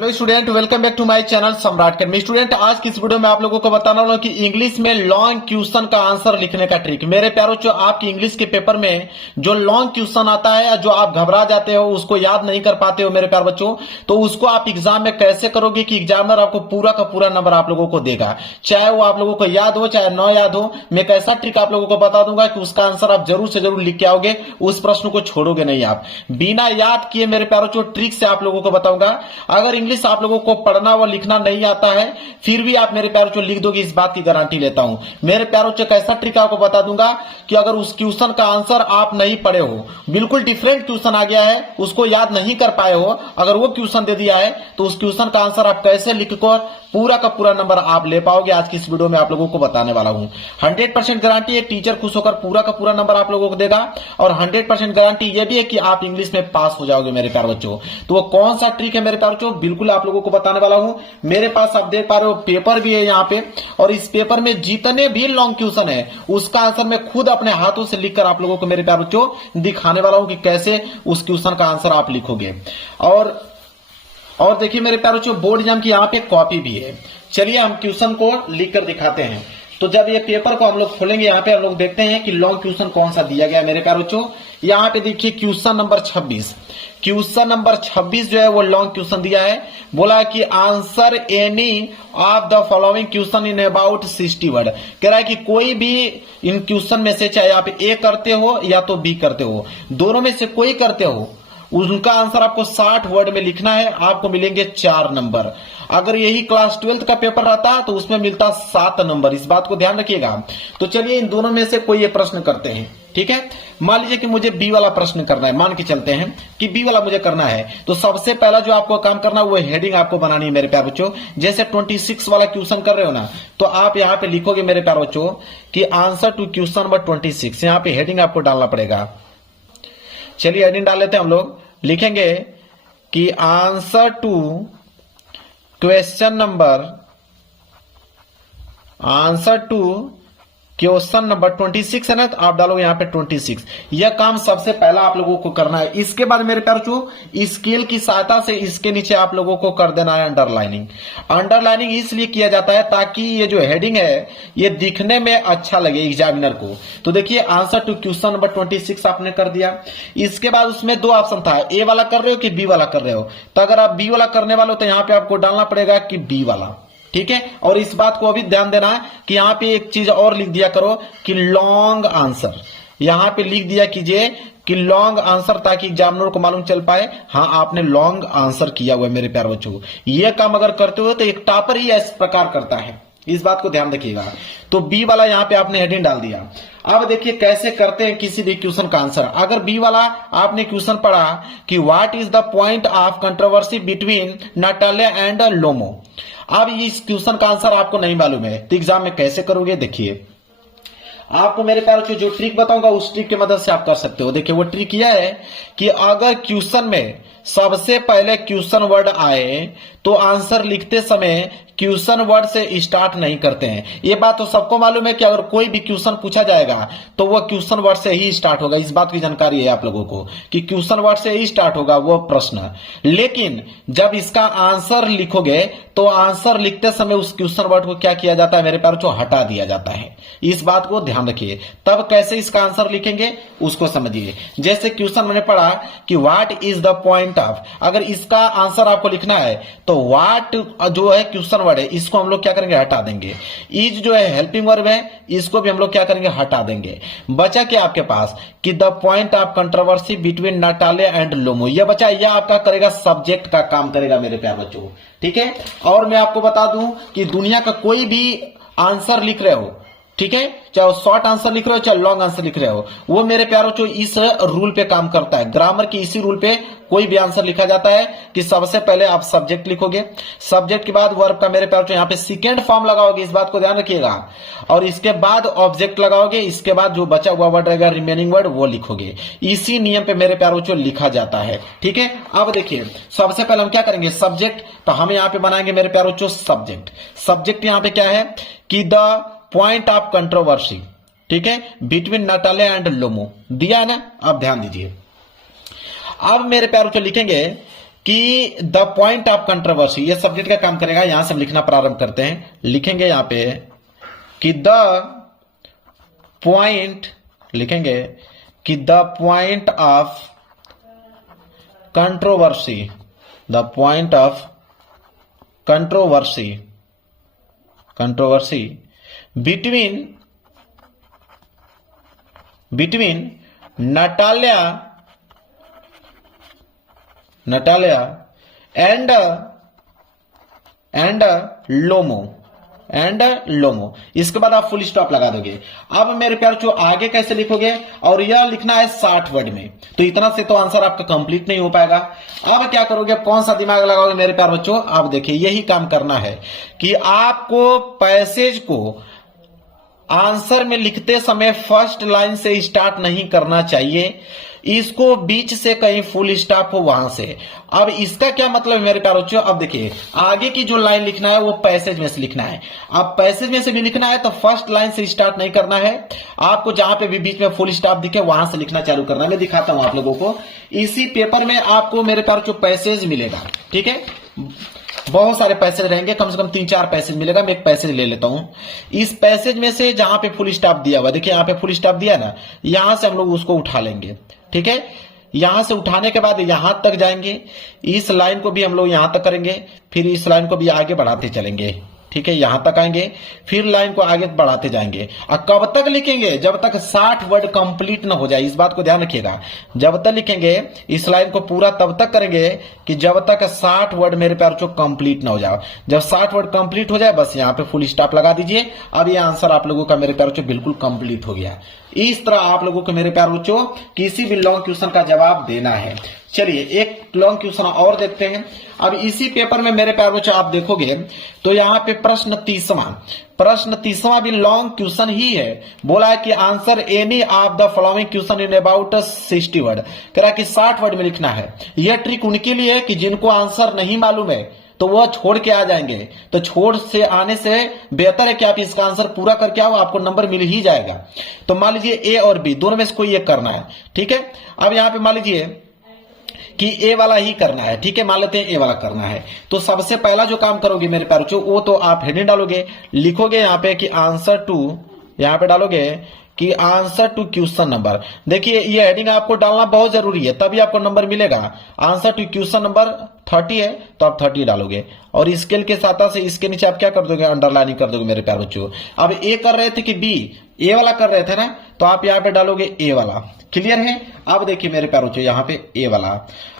Hello student, welcome back to my channel Samrat academy. Student, आज की इस वीडियो में आप लोगों को बताने वाला हूं कि इंग्लिश में लॉन्ग क्वेश्चन का आंसर लिखने का ट्रिक। मेरे प्यारों, जो आपकी इंग्लिश के पेपर में जो लॉन्ग क्वेश्चन आता है, जो आप घबरा जाते हो, उसको याद नहीं कर पाते हो मेरे प्यार बच्चों, तो उसको आप एग्जाम में कैसे करोगे कि एग्जामिनर आपको पूरा का पूरा नंबर आप लोगों को देगा, चाहे वो आप लोगों को याद हो चाहे न याद हो। मैं एक ऐसा ट्रिक आप लोगों को बता दूंगा कि उसका आंसर आप जरूर से जरूर लिख के आओगे, उस प्रश्न को छोड़ोगे नहीं आप बिना याद किए। मेरे प्यारों, जो ट्रिक से आप लोगों को बताऊंगा। अगर इंग्लिश आप लोगों को पढ़ना व लिखना नहीं आता है, फिर भी आप मेरे प्यारों को लिख दोगे, इस बात की गारंटी लेता हूं। मेरे प्यारों को कैसा ट्रिक आपको बता दूंगा कि अगर उस क्वेश्चन का आंसर आप नहीं पढ़े हो, बिल्कुल डिफरेंट क्वेश्चन आ गया है, उसको याद नहीं कर पाए हो, अगर वो क्वेश्चन दे दिया है तो उस क्वेश्चन का आंसर आप कैसे लिखकर पूरा का पूरा नंबर आप ले पाओगे, आज की इस वीडियो में आप लोगों को बताने वाला हूं। 100% गारंटी है, टीचर खुश होकर पूरा का पूरा नंबर आप लोगों को देगा, और 100% गारंटी यह भी है कि आप इंग्लिश में पास हो जाओगे मेरे प्यारे बच्चों। तो वो कौन सा ट्रिक है मेरे प्यारे बच्चों, बिल्कुल आप लोगों को बताने वाला हूं। मेरे पास आप देख पा रहे हो पेपर भी है यहाँ पे, और इस पेपर में जितने भी लॉन्ग क्वेश्चन है उसका आंसर मैं खुद अपने हाथों से लिखकर आप लोगों को मेरे प्यारे बच्चों दिखाने वाला हूं कि कैसे उस क्वेश्चन का आंसर आप लिखोगे। और देखिए मेरे प्यारे बच्चों, बोर्ड एग्जाम की यहाँ पे कॉपी भी है। चलिए हम क्वेश्चन को लिखकर दिखाते हैं। तो जब ये पेपर को हम लोग खोलेंगे, यहाँ पे हम लोग देखते हैं कि लॉन्ग क्वेश्चन कौन सा दिया गया मेरे प्यारे बच्चों। यहाँ पे देखिए क्वेश्चन नंबर 26, क्वेश्चन नंबर 26 जो है वो लॉन्ग क्वेश्चन दिया है। बोला कि answer any of the following question in about 60 word. कह रहा है कि कोई भी इन क्वेश्चन में से, चाहे आप ए करते हो या तो बी करते हो, दोनों में से कोई करते हो, उनका आंसर आपको 60 वर्ड में लिखना है। आपको मिलेंगे 4 नंबर। अगर यही क्लास 12th का पेपर रहता तो उसमें मिलता 7 नंबर, इस बात को ध्यान रखिएगा। तो चलिए इन दोनों में से कोई ये प्रश्न करते हैं, ठीक है। मान लीजिए कि मुझे बी वाला प्रश्न करना है, मान के चलते हैं कि बी वाला मुझे करना है। तो सबसे पहला जो आपको काम करना है वो हेडिंग आपको बनानी है मेरे प्यारे बच्चों। जैसे 26 वाला क्वेश्चन कर रहे हो ना, तो आप यहाँ पे लिखोगे मेरे प्यारे बच्चों कि आंसर टू क्वेश्चन नंबर 26। यहाँ पे हेडिंग आपको डालना पड़ेगा। चलिए हेडिंग डाल लेते हैं हम लोग। लिखेंगे कि आंसर टू क्वेश्चन नंबर 26 है ना, तो आप डालोगे यहाँ पे 26। यह काम सबसे पहला आप लोगों को करना है। इसके बाद मेरे प्यारे बच्चों, स्केल की सहायता से इसके नीचे आप लोगों को कर देना है अंडरलाइनिंग। अंडरलाइनिंग इसलिए किया जाता है ताकि ये जो हेडिंग है ये दिखने में अच्छा लगे एग्जामिनर को। तो देखिए आंसर टू क्वेश्चन नंबर 26 आपने कर दिया। इसके बाद उसमें दो ऑप्शन था, ए वाला कर रहे हो कि बी वाला कर रहे हो। तो अगर आप बी वाला करने वाले हो तो यहाँ पे आपको डालना पड़ेगा कि बी वाला, ठीक है। और इस बात को अभी ध्यान देना है कि यहां पे एक चीज और लिख दिया करो कि लॉन्ग आंसर। यहां पे लिख दिया कीजिए कि लॉन्ग आंसर, ताकि एग्जामिनर को मालूम चल पाए हाँ आपने लॉन्ग आंसर किया हुआ है मेरे प्यारे बच्चों। ये काम अगर करते हो तो एक टॉपर ही इस प्रकार करता है, इस बात को ध्यान रखिएगा। तो बी वाला यहां पे आपने हेडिंग डाल दिया। अब देखिए कैसे करते हैं किसी भी क्वेश्चन का आंसर। अगर बी वाला आपने क्वेश्चन पढ़ा कि what is the point of controversy between Natale and Lomo. अब इस क्वेश्चन का आंसर आपको नहीं मालूम है तो एग्जाम में कैसे करोगे, देखिए आपको मेरे प्यारे जो ट्रिक बताऊंगा उस ट्रिक की मदद से आप कर सकते हो। देखिए वो ट्रिक यह है कि अगर क्वेश्चन में सबसे पहले क्वेश्चन वर्ड आए तो आंसर लिखते समय क्वेश्चन वर्ड से स्टार्ट नहीं करते हैं। ये बात तो सबको मालूम है कि अगर कोई भी क्वेश्चन पूछा जाएगा तो वो क्वेश्चन वर्ड से ही स्टार्ट होगा, इस बात की जानकारी है आप लोगों को कि क्वेश्चन वर्ड से ही स्टार्ट होगा वो प्रश्न। लेकिन जब इसका आंसर लिखोगे तो आंसर लिखते समय उस क्वेश्चन वर्ड को क्या किया जाता है मेरे प्यारे, जो हटा दिया जाता है। इस बात को ध्यान रखिए। तब कैसे इसका आंसर लिखेंगे उसको समझिए। जैसे क्वेश्चन मैंने पढ़ा कि what is the point of, अगर इसका आंसर आपको लिखना है तो व्हाट जो है क्वेश्चन वर्ड है इसको हम लोग क्या करेंगे, हटा देंगे। इज जो है हेल्पिंग वर्ब है, इसको भी हम लोग क्या करेंगे, हटा देंगे। बचा क्या आपके पास कि the point of controversy between Natale and Lomo. यह बचा, यह आपका करेगा सब्जेक्ट का काम करेगा मेरे प्यारे बच्चों, ठीक है। और मैं आपको बता दूं कि दुनिया का कोई भी आंसर लिख रहे हो, ठीक है, चाहे वो शॉर्ट आंसर लिख रहे हो चाहे लॉन्ग आंसर लिख रहे हो, वो मेरे प्यारों जो इस रूल पे काम करता है। ग्रामर की इसी रूल पे कोई भी आंसर लिखा जाता है कि सबसे पहले आप सब्जेक्ट लिखोगे, सब्जेक्ट के बाद वर्ब का मेरे प्यारों यहाँ पे सेकेंड फॉर्म लगाओगे, इस बात को ध्यान रखिएगा। और इसके बाद ऑब्जेक्ट लगाओगे, इसके बाद जो बचा हुआ वर्ड रहेगा रिमेनिंग वर्ड वो लिखोगे। इसी नियम पे मेरे प्यारों जो लिखा जाता है, ठीक है। अब देखिए सबसे पहले हम क्या करेंगे, सब्जेक्ट। तो हम यहाँ पे बनाएंगे मेरे प्यारों जो सब्जेक्ट। सब्जेक्ट यहाँ पे क्या है कि द पॉइंट ऑफ कंट्रोवर्सी, ठीक है, बिटवीन नाटाले एंड लोमो दिया है ना। अब ध्यान दीजिए, अब मेरे प्यारों को लिखेंगे कि द पॉइंट ऑफ कंट्रोवर्सी, ये सब्जेक्ट का काम करेगा। यहां से हम लिखना प्रारंभ करते हैं, लिखेंगे यहां पे कि द पॉइंट, लिखेंगे कि the point of controversy, the point of controversy between Natalia and Lomo. इसके बाद आप फुल स्टॉप लगा दोगे। अब मेरे प्यार जो आगे कैसे लिखोगे, और यह लिखना है 60 वर्ड में, तो इतना से तो आंसर आपका कंप्लीट नहीं हो पाएगा। अब क्या करोगे, कौन सा दिमाग लगाओगे मेरे प्यार बच्चों, आप देखिए यही काम करना है कि आपको पैसेज को आंसर में लिखते समय फर्स्ट लाइन से स्टार्ट नहीं करना चाहिए, इसको बीच से कहीं फुल स्टॉप हो वहां से। अब इसका क्या मतलब है मेरे प्यारे बच्चों, अब देखिए आगे की जो लाइन लिखना है वो पैसेज में से लिखना है। अब पैसेज में से भी लिखना है तो फर्स्ट लाइन से स्टार्ट नहीं करना है, आपको जहां पे भी बीच में फुल स्टॉप दिखे वहां से लिखना चालू करना है। मैं दिखाता हूं आप लोगों को, इसी पेपर में आपको मेरे प्यारे जो पैसेज मिलेगा, ठीक है, बहुत सारे पैसेज रहेंगे, कम से कम 3-4 पैसेज मिलेगा। मैं एक पैसेज ले लेता हूं, इस पैसेज में से जहां पे फुल स्टॉप दिया हुआ, देखिए यहां पे फुल स्टॉप दिया ना, यहां से हम लोग उसको उठा लेंगे, ठीक है। यहां से उठाने के बाद यहां तक जाएंगे, इस लाइन को भी हम लोग यहां तक करेंगे, फिर इस लाइन को भी आगे बढ़ाते चलेंगे, ठीक है, यहां तक आएंगे, फिर लाइन को आगे बढ़ाते जाएंगे। और कब तक लिखेंगे, जब तक 60 वर्ड कंप्लीट ना हो जाए, इस बात को ध्यान रखिएगा। जब तक लिखेंगे इस लाइन को पूरा तब तक करेंगे कि जब तक 60 वर्ड मेरे प्यार जो कंप्लीट ना हो जाए। जब 60 वर्ड कंप्लीट हो जाए बस यहां पे फुल स्टॉप लगा दीजिए। अब ये आंसर आप लोगों का मेरे प्यार बच्चों बिल्कुल कंप्लीट हो गया। इस तरह आप लोगों को मेरे प्यार बच्चों किसी भी लॉन्ग क्वेश्चन का जवाब देना है। चलिए एक लॉन्ग क्वेश्चन और देखते हैं। अब इसी पेपर में मेरे प्यार बच्चों आप देखोगे तो यहाँ पे प्रश्न 30वां भी लॉन्ग क्वेश्चन ही है। बोला है कि answer any of the following question in about 60 word, कह रहा है कि 60 वर्ड में लिखना है। यह ट्रिक उनके लिए है कि जिनको आंसर नहीं मालूम है तो वह छोड़ के आ जाएंगे, तो छोड़ से आने से बेहतर है कि आप इसका आंसर पूरा करके आओ, आपको नंबर मिल ही जाएगा। तो मान लीजिए ए और बी दोनों में से कोई एक करना है, ठीक है। अब यहां पे मान लीजिए कि ए वाला ही करना है, ठीक है, मान लेते हैं ए वाला करना है। तो सबसे पहला जो काम करोगे मेरे प्यारे बच्चों वो तो आप हेडिंग डालोगे, लिखोगे यहां पे कि आंसर टू, यहां पे डालोगे कि आंसर टू क्वेश्चन नंबर। देखिए ये हेडिंग आपको डालना बहुत जरूरी है, तभी आपको नंबर मिलेगा। आंसर टू क्वेश्चन नंबर 30 है तो आप 30 डालोगे, और स्केल के साथ से इसके नीचे आप क्या कर दोगे, अंडरलाइनिंग कर दोगे मेरे प्यारे बच्चों। अब ए कर रहे थे कि बी, ए वाला कर रहे थे ना, तो आप यहाँ पे डालोगे ए वाला। क्लियर है। अब देखिए मेरे प्यारे बच्चों यहाँ पे ए वाला,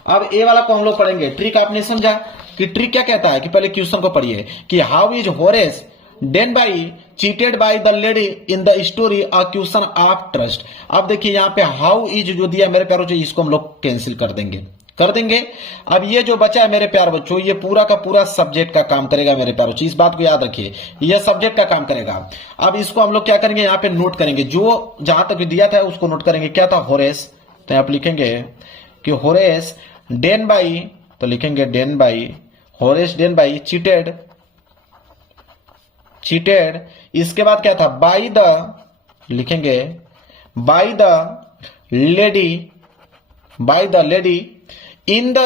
अब ए वाला को हम लोग पढ़ेंगे। ट्रिक आपने समझा कि ट्रिक क्या कहता है कि पहले क्वेश्चन को पढ़िए कि how is Horace Danby cheated by the lady in the story a question of trust. अब देखिए यहाँ पे हाउ इज जो दिया मेरे प्यारे बच्चों इसको हम लोग कैंसिल कर देंगे। अब ये जो बचा है मेरे प्यार बच्चों ये पूरा का पूरा सब्जेक्ट का काम करेगा मेरे प्यार बच्चों, इस बात को याद रखिए, ये सब्जेक्ट का काम करेगा। अब इसको हम लोग क्या करेंगे, यहाँ पे नोट करेंगे, जो जहां तक दिया था उसको नोट करेंगे। क्या था, होरेस, तो आप लिखेंगे कि होरेस डेन बाई, तो लिखेंगे Danby, Horace Danby cheated, इसके बाद क्या था, बाई द, लिखेंगे by the lady in the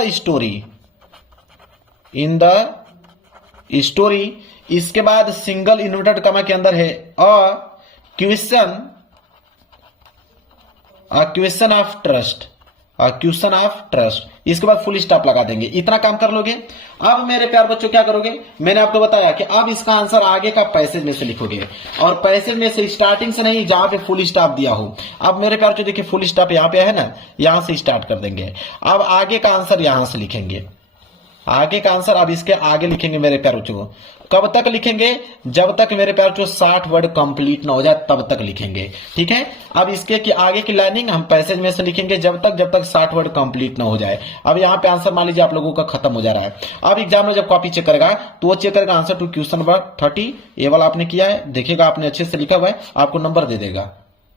story, इसके बाद सिंगल इन्वर्टेड कमा के अंदर है अ क्वेश्चन ऑफ ट्रस्ट, इसके बाद फुल स्टॉप लगा देंगे। इतना काम कर लोगे। अब मेरे प्यार बच्चों क्या करोगे, मैंने आपको बताया कि अब इसका आंसर आगे का पैसेज में से लिखोगे, और पैसेज में से स्टार्टिंग से नहीं, जहां पे फुल स्टॉप दिया हो। अब मेरे प्यार बच्चों देखिए फुल स्टॉप यहाँ पे है ना, यहां से स्टार्ट कर देंगे। अब आगे का आंसर यहां से लिखेंगे, आगे का आंसर अब इसके आगे लिखेंगे मेरे प्यार बच्चों। कब तक लिखेंगे, जब तक मेरे प्यार बच्चों 60 वर्ड कंप्लीट ना हो जाए तब तक लिखेंगे, ठीक है। अब इसके की आगे की लाइनिंग हम पैसेज में से लिखेंगे जब तक 60 वर्ड कंप्लीट ना हो जाए। अब यहाँ पे आंसर मान लीजिए आप लोगों का खत्म हो जा रहा है। अब एग्जाम में जब कॉपी चेक करेगा तो वो चेक करेगा आंसर टू क्वेश्चन नंबर 30, ये वाला आपने किया है, देखिएगा आपने अच्छे से लिखा हुआ है, आपको नंबर दे देगा।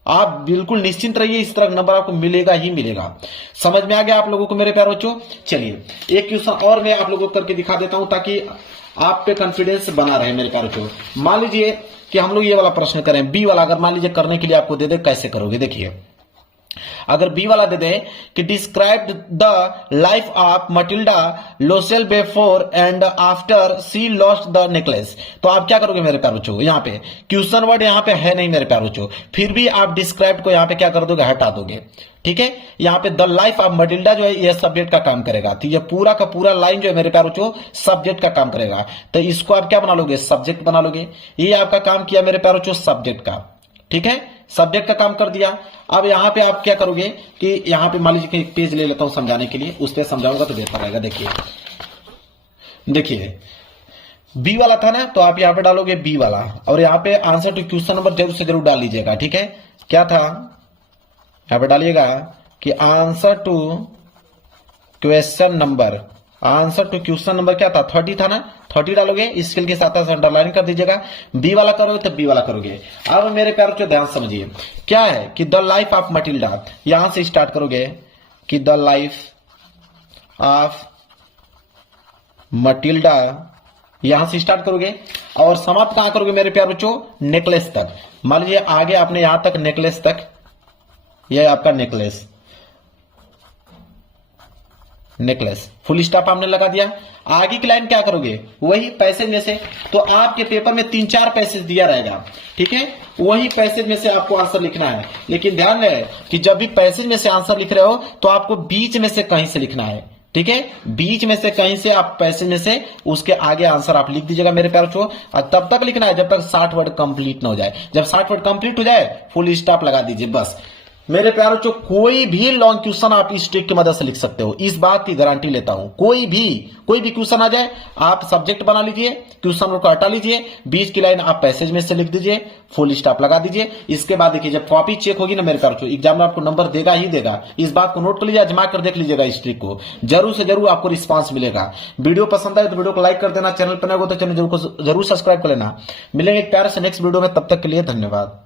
आप बिल्कुल निश्चिंत रहिए, इस तरह नंबर आपको मिलेगा ही मिलेगा। समझ में आ गया आप लोगों को मेरे प्यारे बच्चों। चलिए एक क्वेश्चन और मैं आप लोगों को करके दिखा देता हूं ताकि आप पे कॉन्फिडेंस बना रहे मेरे प्यारे बच्चों। मान लीजिए कि हम लोग ये वाला प्रश्न करें, बी वाला अगर मान लीजिए करने के लिए आपको दे दे, कैसे करोगे देखिए। अगर बी वाला दे दे कि describe the life of Matilda Loisel before and after she lost the necklace, तो आप क्या करोगे मेरे प्यारे बच्चों, यहाँ पे क्वेश्चन वर्ड यहाँ पे है नहीं मेरे प्यारे बच्चों, फिर भी आप डिस्क्राइब को यहाँ पे क्या कर दोगे, हटा दोगे। ठीक है, यहाँ पे द लाइफ ऑफ मटिल्डा जो है ये सब्जेक्ट का काम करेगा, तो ये पूरा का पूरा लाइन जो है मेरे प्यारे बच्चों सब्जेक्ट का काम करेगा, तो इसको आप क्या बना लोगे, सब्जेक्ट बना लोगे। ये आपका काम किया मेरे प्यारे बच्चों सब्जेक्ट का। ठीक है, सब्जेक्ट का काम कर दिया। अब यहां पे आप क्या करोगे कि यहां पे मान लीजिए कि एक पेज ले लेता हूं समझाने के लिए, उस पर समझाऊंगा तो बेहतर रहेगा। देखिए बी वाला था ना, तो आप यहां पे डालोगे बी वाला, और यहां पे आंसर टू क्वेश्चन नंबर जरूर से जरूर डाल लीजिएगा। ठीक है, क्या था यहां पे डालिएगा कि answer to question number, answer to question number क्या था, 30 था ना, 30 डालोगे, स्केल के साथ अंडरलाइन कर दीजिएगा। बी वाला करोगे तो बी वाला करोगे। अब मेरे प्यारे बच्चों ध्यान समझिए, क्या है कि द लाइफ ऑफ मटिल्डा, यहां से स्टार्ट करोगे कि द लाइफ ऑफ मटिल्डा, यहां से स्टार्ट करोगे और समाप्त कहां करोगे मेरे प्यारे बच्चों, नेकलेस तक। मान लीजिए आगे आपने यहां तक नेकलेस तक, यह आपका नेकलेस, नेकलेस फुल स्टॉप आपने लगा दिया। आगे की लाइन क्या करोगे, वही पैसेज में से, तो आपके पेपर में 3-4 पैसेज दिया रहेगा। ठीक है, वही पैसेज में से आपको आंसर लिखना है, लेकिन ध्यान रहे कि जब भी पैसेज में से आंसर लिख रहे हो तो आपको बीच में से कहीं से लिखना है। ठीक है, बीच में से कहीं से आप पैसेज में से उसके आगे आंसर आप लिख दीजिएगा मेरे प्यारे बच्चों, और तब तक लिखना है जब तक 60 वर्ड कंप्लीट ना हो जाए। जब 60 वर्ड कंप्लीट हो जाए फुल स्टॉप लगा दीजिए बस। मेरे प्यारे बच्चों कोई भी लॉन्ग क्वेश्चन आप इस ट्रिक की मदद से लिख सकते हो, इस बात की गारंटी लेता हूं। कोई भी क्वेश्चन आ जाए, आप सब्जेक्ट बना लीजिए, क्वेश्चन को हटा लीजिए, बीच की लाइन आप पैसेज में से लिख दीजिए, फुल स्टॉप लगा दीजिए। इसके बाद देखिए जब कॉपी चेक होगी ना मेरे प्यारे बच्चों, एग्जाम में आपको नंबर देगा ही देगा। इस बात को नोट कर लीजिए, आजमा कर देख लीजिएगा इस ट्रिक को, जरूर से जरूर आपको रिस्पांस मिलेगा। वीडियो पसंद आए तो वीडियो को लाइक कर देना, चैनल पर नए हो तो चैनल जरूर सब्सक्राइब कर लेना। मिलेंगे एक प्यारे से नेक्स्ट वीडियो में, तब तक के लिए धन्यवाद।